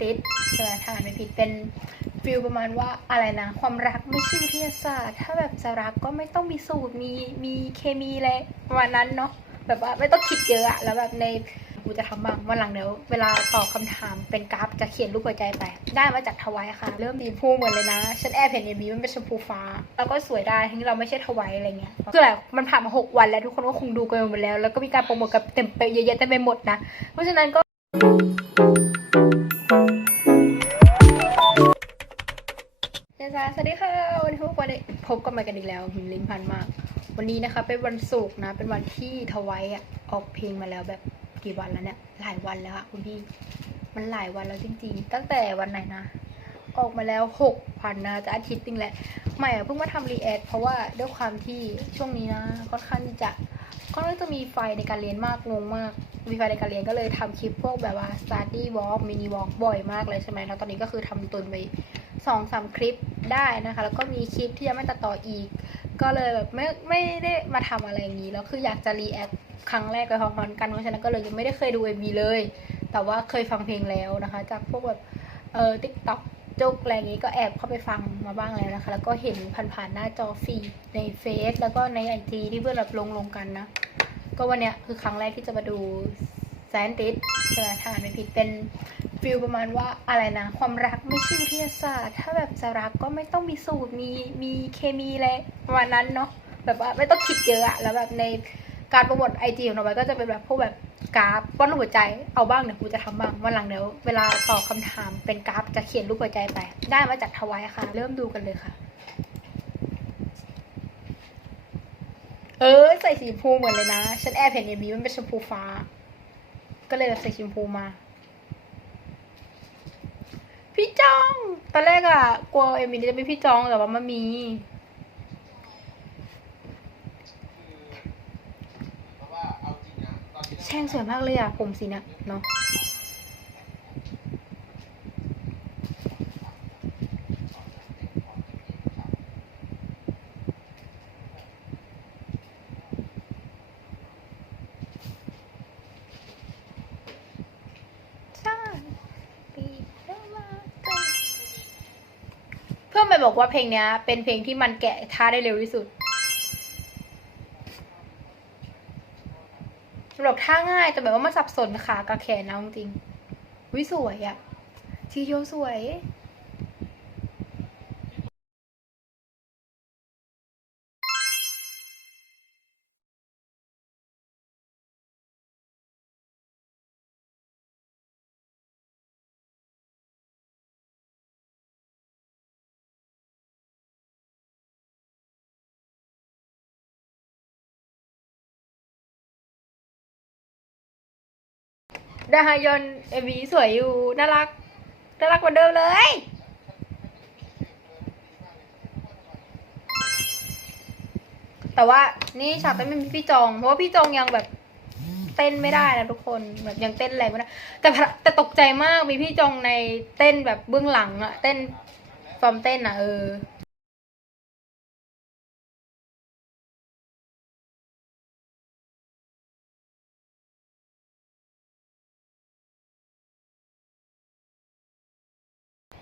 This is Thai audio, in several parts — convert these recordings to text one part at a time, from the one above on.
ติสใช่ไหมถ้าอ่านไม่ผิดเป็นฟิลประมาณว่าอะไรนะ ความรักไม่ใช่วิทยาศาสตร์ ถ้าแบบจะรักก็ไม่ต้องมีสูตรมีมีเคมีอะไรประมาณนั้นเนาะแบบว่าไม่ต้องคิดเยอะอะแล้วแบบในกูจะทำบ้างวันหลังเดี๋ยวเวลาตอบคำถามเป็นกราฟจะเขียนรูปหัวใจไป ได้มาจากทวายค่ะ เริ่มดีพูเหมือนเลยนะ ฉันแอบเห็นเอ็มบีมันเป็นชมพูฟ้า แล้วก็สวยได้ทั้งที่เราไม่ใช่ทวายอะไรเงี้ยคือแบบมันผ่านมาหกวันแล้วทุกคนก็คงดูกันหมดแล้ว แล้วก็มีการโปรโมทกับเต็มไปเยอะแยะเต็มไปหมดนะ เพราะฉะนั้นก็ เจนซาสวัสดีค่ะ วันนี้พบกันอีกพบกันมากันอีกแล้วหิมลิ้นพันมาก วันนี้นะคะเป็นวันศุกร์นะ เป็นวันที่ทวายอะออกเพลงมาแล้วแบบกี่วันแล้วเนี่ย หลายวันแล้วอะคุณพี่ มันหลายวันแล้วจริงๆ ตั้งแต่วันไหนนะ ออกมาแล้วหกวันนะจะอาทิตย์นึงแหละ ใหม่เพิ่งมาทำรีแอคเพราะว่าด้วยความที่ช่วงนี้นะค่อนข้างที่จะค่อนข้างจะมีไฟในการเรียนมากงงมาก มีไฟในการเรียนก็เลยทำคลิปพวกแบบว่า study walk mini walk บ่อยมากเลยใช่ไหมแล้วตอนนี้ก็คือทำตุนไป สองสามคลิปได้นะคะ แล้วก็มีคลิปที่ยังไม่ตัดต่ออีก ก็เลยแบบไม่ไม่ได้มาทำอะไรอย่างนี้แล้วคืออยากจะรีแอคครั้งแรกไปพร้อมๆกันเพราะฉะนั้นก็เลยยังไม่ได้เคยดู MV เลย แต่ว่าเคยฟังเพลงแล้วนะคะ จากพวกแบบเออติ๊กต็อกจุกอะไรอย่างนี้ก็แอบเข้าไปฟังมาบ้างแล้วนะคะ แล้วก็เห็นผ่านๆหน้าจอฟีดในเฟซแล้วก็ในไอจีที่เพื่อนแบบลงลงกันนะ ก็วันเนี้ยคือครั้งแรกที่จะมาดู แซนติสใช่ไหมถ้าอ่านไม่ผิดเป็นฟิลประมาณว่าอะไรนะ ความรักไม่ใช่วิทยาศาสตร์ ถ้าแบบจะรักก็ไม่ต้องมีสูตรมีมีเคมีอะไรประมาณนั้นเนาะแบบว่าไม่ต้องคิดเยอะอะแล้วแบบในการโปรโมทไอจีของเราไว้ก็จะเป็นแบบพวกแบบกราฟวาดรูปหัวใจเอาบ้างเดี๋ยวกูจะทำบ้างวันหลังเดี๋ยวเวลาตอบคำถามเป็นกราฟจะเขียนรูปหัวใจไป ได้มาจากทวายค่ะ เริ่มดูกันเลยค่ะ เออใส่สีชมพูเหมือนเลยนะ ฉันแอบเห็นเอ็มบีมันเป็นชมพูฟ้า ก็เลยแบบใส่ชมพูมา พี่จอง ตอนแรกอะกลัวเอ็มบีจะไม่พี่จองแต่ว่ามันมีแช่งสวยมากเลยอะผมสีเนี้ยเนาะใช่ปีเริ่มมาเพื่ อนไปบอกว่าเพลงเนี้ย เป็นเพลงที่มันแกะท่าได้เร็วที่สุดบอกท่าง่ายแต่แบบว่ามันสับสนขากับแขนนะจริงๆวิสวยอะทีโยสวย ดาฮายอนเอวีสวยอยู่ น่ารัก น่ารักเหมือนเดิมเลย แต่ว่านี่ฉากเต้นไม่มีพี่จอง เพราะว่าพี่จองยังแบบเต้นไม่ได้นะทุกคนแบบยังเต้นแรงไม่ได้แต่แต่ตกใจมากมีพี่จองในเต้นแบบเบื้องหลังอะเต้นฟอร์มเต้นอะเออ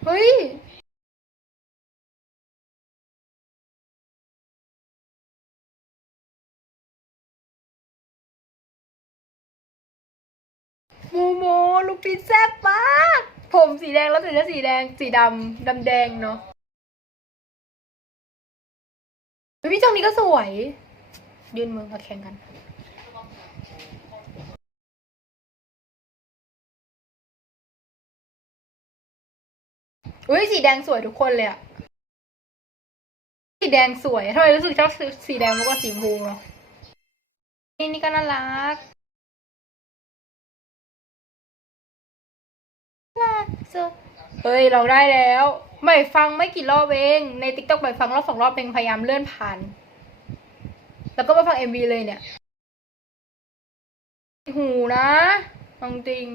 เฮ้ยโมโมลูกปีแซ่บมากผมสีแดงแล้วสีเสื้อสีแดง สีดำดำแดงเนาะพี่จองนี้ก็สวย ยืนมือมาแข่งกัน อุ้ยสีแดงสวยทุกคนเลยอะสีแดงสวยทำไมรู้สึกชอบสีแดงมากกว่าสีชมพูเนาะนี่นี่ก็น่ารักน่าสุดเฮ้ยเราได้แล้วใหม่ฟังไม่กี่รอบเอง ในติ๊กต็อกใหม่ฟังรอบสองรอบเองพยายามเลื่อนผ่าน แล้วก็มาฟังเอ็มวีเลยเนี่ย หูนะเอาจริง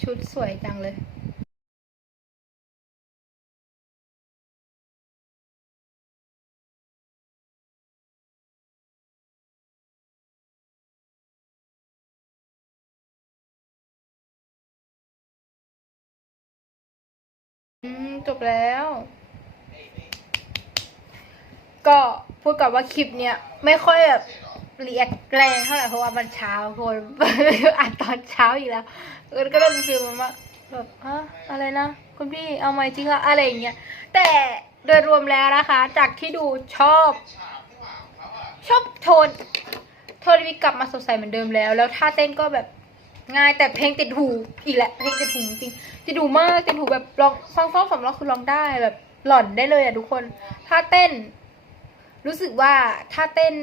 ชุดสวยจังเลยจบแล้ว ก็พูดกับว่าคลิปเนี้ย ไม่ค่อยแบบ เรียกแรงเท่าไหร่เพราะว่ามันเช้าคนอ่านตอนเช้าอีกแล้วเออก็เลยมีฟีลมันว่าแบบฮะอะไรนะคุณพี่เอาไหมจริงละอะไรอย่างเงี้ยแต่โดยรวมแล้วนะคะ จากที่ดูชอบ ชอบโทนโทนมีกลับมาสดใสเหมือนเดิมแล้ว แล้วท่าเต้นก็แบบง่ายแต่เพลงติดหูอีกแหละเพลงติดหูจริงติดหูมากติดหูแบบร้องฟังซ้อมสำร้องคือร้องได้แบบหล่อนได้เลยอะทุกคนท่าเต้น รู้สึกว่าท่าเต้น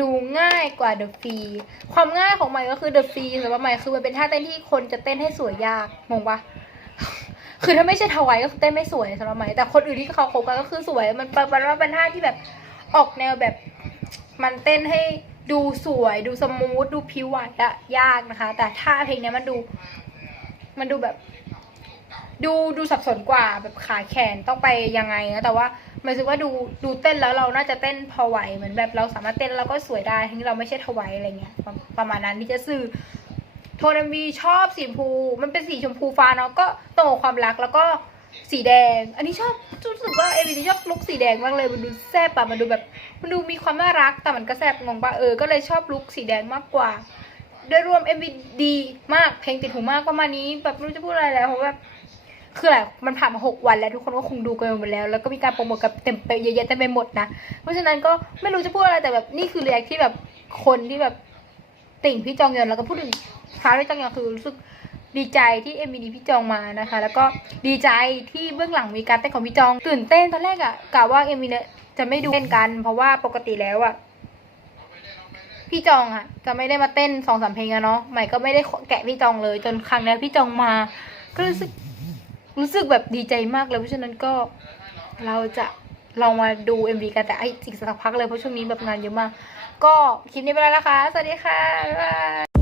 ดูง่ายกว่าเดอะฟีความง่ายของใหม่ก็คือเดอะฟีสำหรับใหม่คือมันเป็นท่าเต้นที่คนจะเต้นให้สวยยากงงปะคือถ้าไม่ใช่ทวายก็คือเต้นไม่สวยสำหรับใหม่แต่คนอื่นที่เขาคบกันก็คือสวยมันเป็นว่าเป็นท่าที่แบบออกแนวแบบ มันเต้นให้ดูสวยดูสมูทดูผิวไหวอะยากนะคะ แต่ท่าเพลงเนี้ยมันดู มันดูแบบ ดูดูสับสนกว่าแบบขาแขนต้องไปยังไงนะแต่ว่า หมายถึงว่าดูดูเต้นแล้วเราน่าจะเต้นพอไหวเหมือนแบบเราสามารถเต้นแล้วก็สวยได้ทั้งเราไม่ใช่ทวายอะไรเงี้ยประมาณนั้นที่จะสื่อโทนมีชอบสีชมพู มันเป็นสีชมพูฟ้าเนาะก็ตรงกับความรักแล้วก็สีแดง อันนี้ชอบรู้สึกว่าเอมิลี่ชอบลุคสีแดงมากเลยมันดูแซ่บอะมันดูแบบ มันดูมีความน่ารักแต่มันก็แซ่บงงปะเออก็เลยชอบลุคสีแดงมากกว่าโดยรวม MV ดีมากเพลงติดหูมากประมาณนี้แบบไม่รู้จะพูดอะไรแล้วเพราะว่า คืออะไรมันผ่านมาหกวันแล้วทุกคนก็คงดูกันหมดแล้ว แล้วก็มีการโปรโมทกับเต็มไปเยอะแยะเต็มไปหมดนะ เพราะฉะนั้นก็ไม่รู้จะพูดอะไรแต่แบบนี่คือเรียกที่แบบคนที่แบบติ่งพี่จองยอนแล้วก็พูดถึงฟ้าพี่จองยอนคือรู้สึกดีใจที่เอ็มวีดีพี่จองมานะคะ แล้วก็ดีใจที่เบื้องหลังมีการเต้นของพี่จอง ตื่นเต้นตอนแรกอะกะว่าเอ็มวีเนี่ยจะไม่ดูเต้นกัน เพราะว่าปกติแล้วอะพี่จองอะจะไม่ได้มาเต้นสองสามเพลงอะเนาะใหม่ก็ไม่ได้แกะพี่จองเลย จนครั้งนี้พี่จองมา ก็รู้สึก รู้สึกแบบดีใจมากเลยเพราะฉะนั้นก็เราจะลองมาดู MV กันแต่ไอ้อีกสักพักเลยเพราะช่วงนี้แบบงานเยอะมาก ก็คลิปนี้ไปแล้วนะคะ สวัสดีค่ะ บ๊ายบาย